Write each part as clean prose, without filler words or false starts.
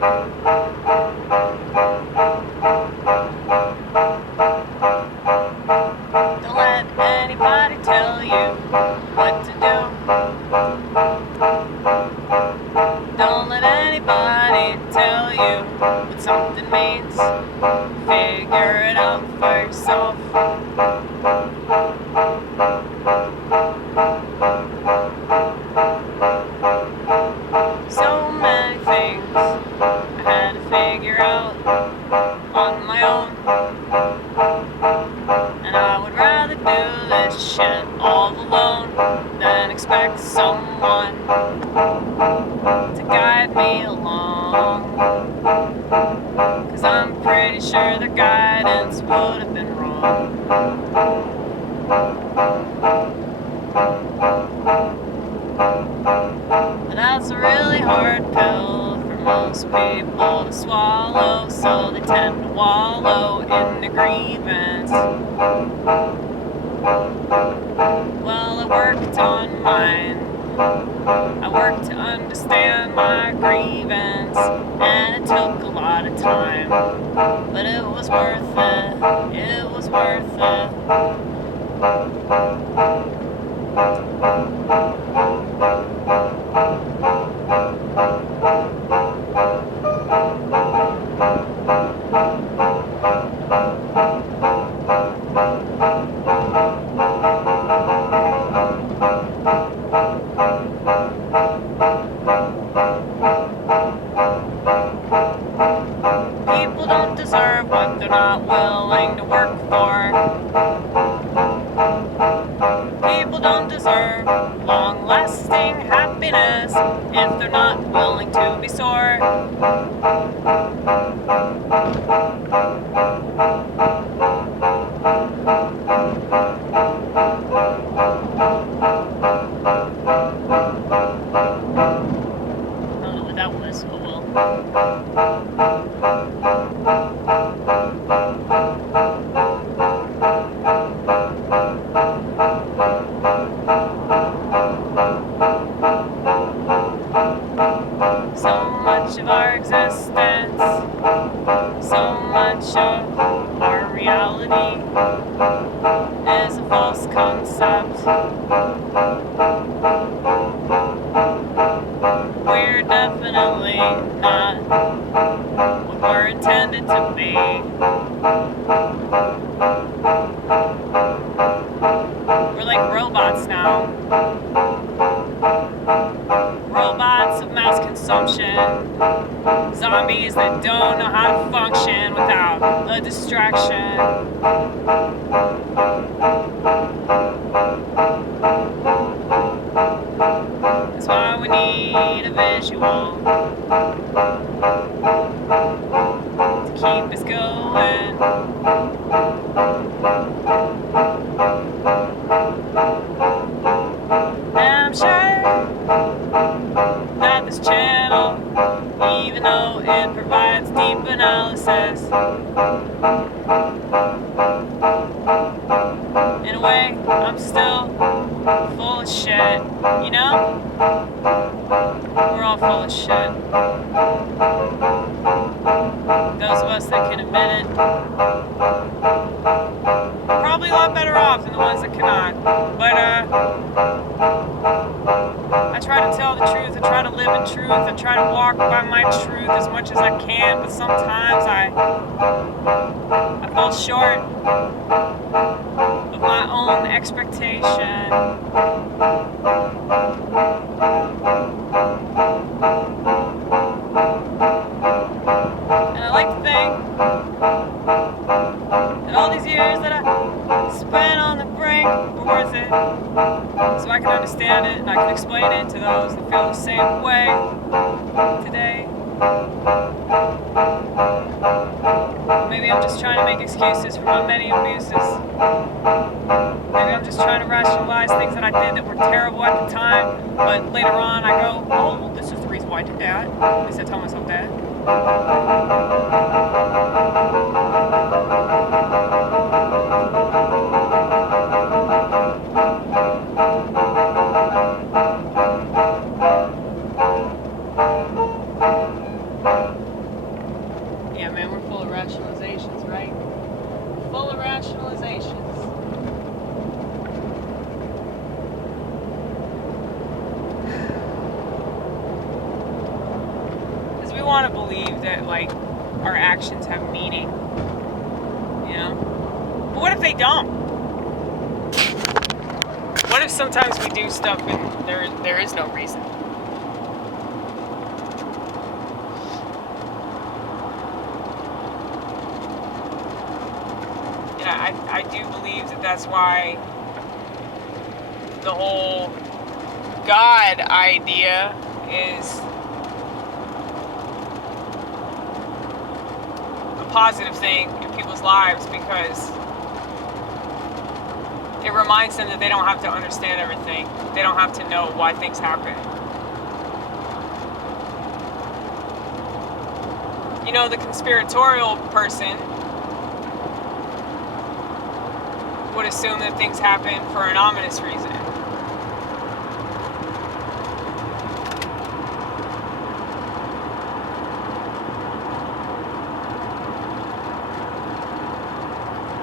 Don't let anybody tell you what to do. Don't let anybody tell you what something means. Figure it out for yourself. So many things I had to figure out on my own, and I would rather do this shit all alone than expect someone to guide me along. 'Cause I'm pretty sure their guidance would have been wrong. But that's a really hard pill for most people to swallow, so they tend to wallow in the grievance. Well, I worked on mine. I worked to understand my grievance, and it took a lot of time, but it was worth it. It was worth it. People don't deserve what they're not willing to work for. People don't deserve long-lasting happiness if they're not willing to be sore. I don't know what that was, oh well. So much of our existence, so much of our reality is a false concept. We're definitely not what we're intended to be. We're like robots now. Robots of mass consumption. Zombies that don't know how to function without a distraction. That's why we need a visual to keep us going. And I'm sure that this channel, even though it provides deep analysis, in a way, I'm still full of shit, you know? We're all full of shit. Those of us that can admit it are probably a lot better off than the ones that cannot. But, I try to tell the truth, I try to live in truth, I try to walk by my truth as much as I can, but sometimes I fall short of my own expectation. And I like to think that all these years that I spent on the brink were worth it, so I can understand it and I can explain it to those that feel the same way today. Maybe I'm just trying to make excuses for my many abuses. Maybe I'm just trying to rationalize things that I did that were terrible at the time, but later on I go, oh, well, this is the reason why I did that. At least I tell myself that. Yeah, man, we're full of rationalizations, right? Full of rationalizations. Because we want to believe that, like, our actions have meaning. You know? But what if they don't? What if sometimes we do stuff and there is no reason? I do believe that that's why the whole God idea is a positive thing in people's lives, because it reminds them that they don't have to understand everything. They don't have to know why things happen. You know, the conspiratorial person would assume that things happen for an ominous reason.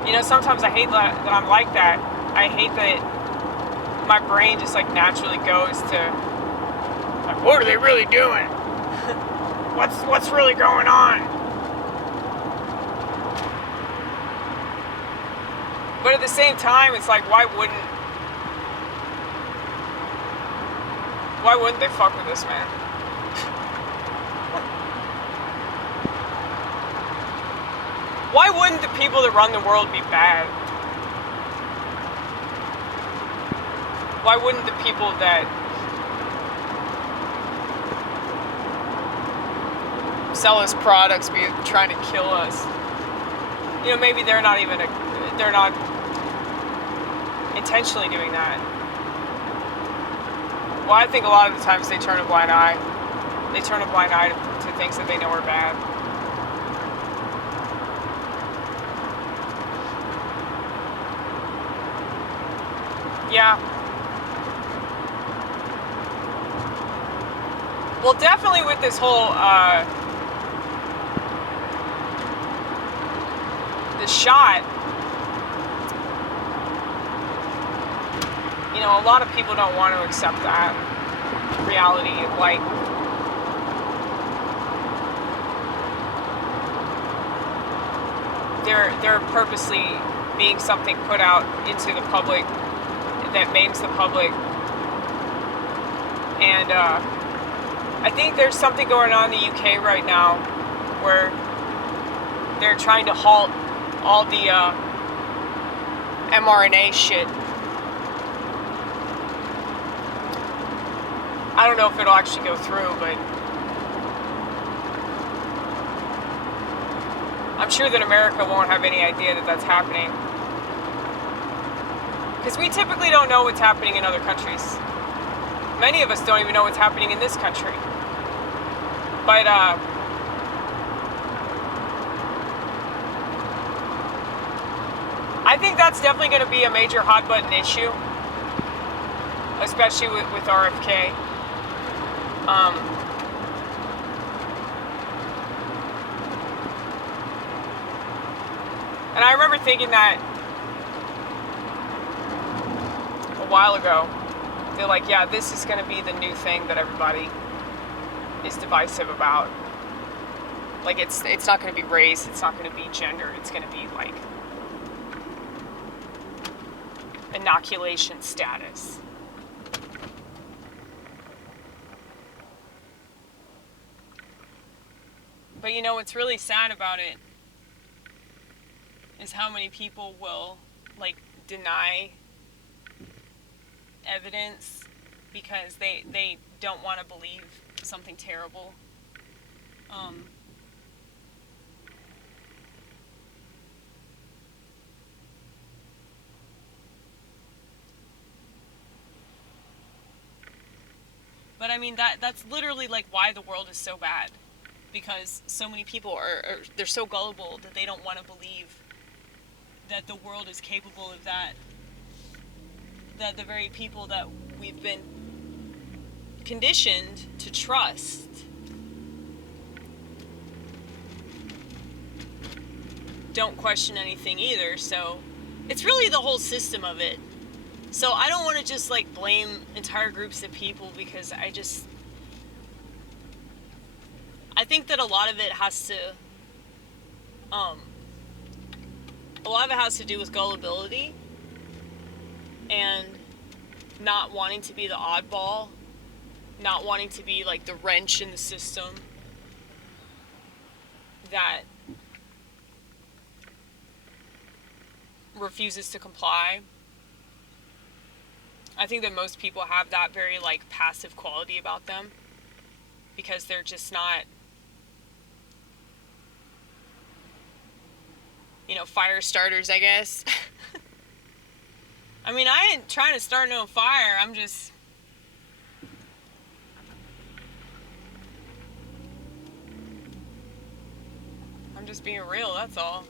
You know, sometimes I hate that I'm like that. I hate that my brain just like naturally goes to, like, what are they really doing? What's really going on? But at the same time, it's like, why wouldn't they fuck with us, man? Why wouldn't the people that run the world be bad? Why wouldn't the people that sell us products be trying to kill us? You know, maybe they're not intentionally doing that. Well, I think a lot of the times they turn a blind eye. They turn a blind eye to things that they know are bad. Yeah. Well, definitely with this whole, the shot, you know, a lot of people don't want to accept that reality. Like, they're purposely being something put out into the public that maims the public. And I think there's something going on in the UK right now where they're trying to halt all the mRNA shit. I don't know if it'll actually go through, but I'm sure that America won't have any idea that that's happening. Because we typically don't know what's happening in other countries. Many of us don't even know what's happening in this country. But, I think that's definitely going to be a major hot button issue. Especially with RFK. And I remember thinking that a while ago. They're like, yeah, this is going to be the new thing that everybody is divisive about. Like, it's not going to be race, it's not going to be gender, it's going to be like inoculation status. But you know what's really sad about it is how many people will, like, deny evidence because they don't want to believe something terrible. But I mean, that's literally like why the world is so bad. Because so many people they're so gullible that they don't want to believe that the world is capable of that. That the very people that we've been conditioned to trust don't question anything either. So it's really the whole system of it. So I don't want to just like blame entire groups of people, because I think that a lot of it has to do with gullibility and not wanting to be the oddball, not wanting to be like the wrench in the system that refuses to comply. I think that most people have that very like passive quality about them, because they're just not, fire starters, I guess. I mean, I ain't trying to start no fire. I'm just being real, that's all.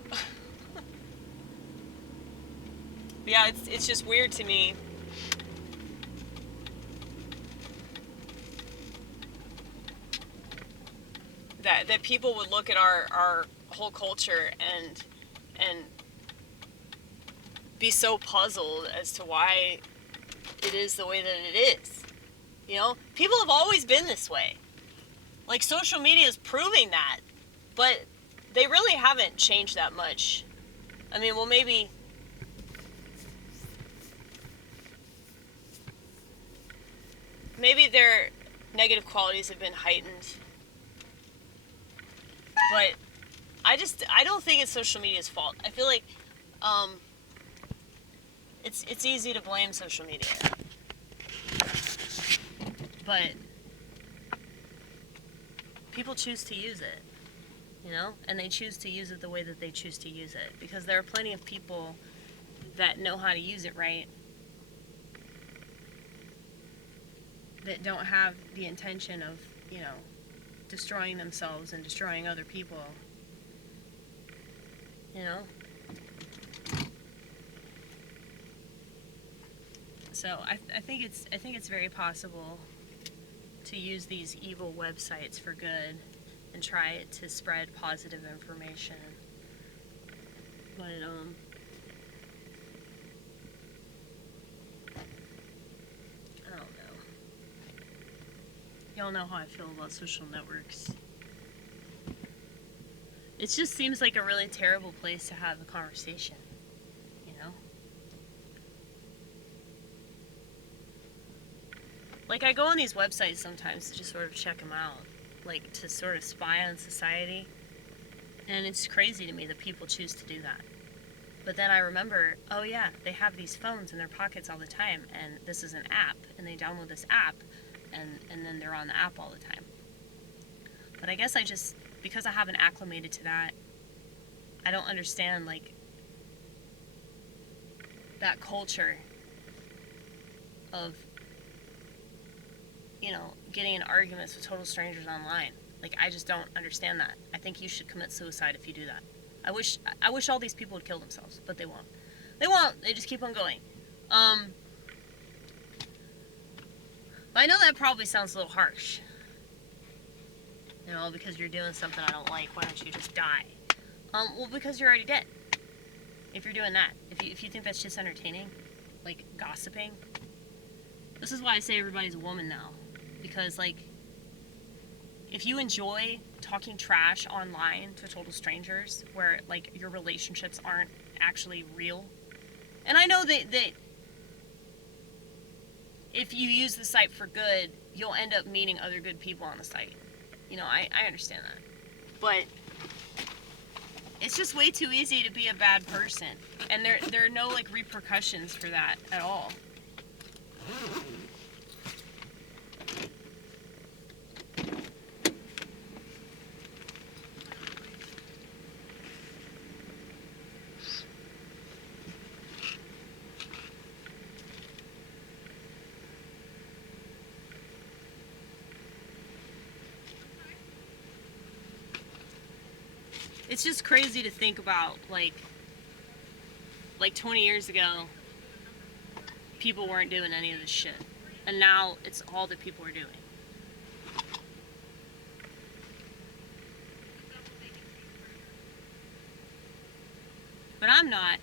Yeah, it's just weird to me that people would look at our whole culture and be so puzzled as to why it is the way that it is. People have always been this way. Like, social media is proving that, but they really haven't changed that much. I mean, well, maybe their negative qualities have been heightened, but I don't think it's social media's fault. I feel like it's easy to blame social media, but people choose to use it, and they choose to use it the way that they choose to use it, because there are plenty of people that know how to use it right, that don't have the intention of, destroying themselves and destroying other people, So I think it's very possible to use these evil websites for good and try to spread positive information. But I don't know. Y'all know how I feel about social networks. It just seems like a really terrible place to have a conversation, Like, I go on these websites sometimes to just sort of check them out, like, to sort of spy on society. And it's crazy to me that people choose to do that. But then I remember, oh yeah, they have these phones in their pockets all the time, and this is an app, and they download this app, and then they're on the app all the time. But I guess because I haven't acclimated to that, I don't understand, like, that culture of, getting in arguments with total strangers online. Like, I just don't understand that. I think you should commit suicide if you do that. I wish all these people would kill themselves, but they won't. They just keep on going. But I know that probably sounds a little harsh. Because you're doing something I don't like, why don't you just die? Well, because you're already dead. If you're doing that. If you think that's just entertaining, like gossiping. This is why I say everybody's a woman now. Because, like, if you enjoy talking trash online to total strangers, where, like, your relationships aren't actually real, and I know that if you use the site for good, you'll end up meeting other good people on the site. I understand that. But it's just way too easy to be a bad person. And there are no, like, repercussions for that at all. It's just crazy to think about, like 20 years ago, people weren't doing any of this shit. And now it's all that people are doing. but I'm not.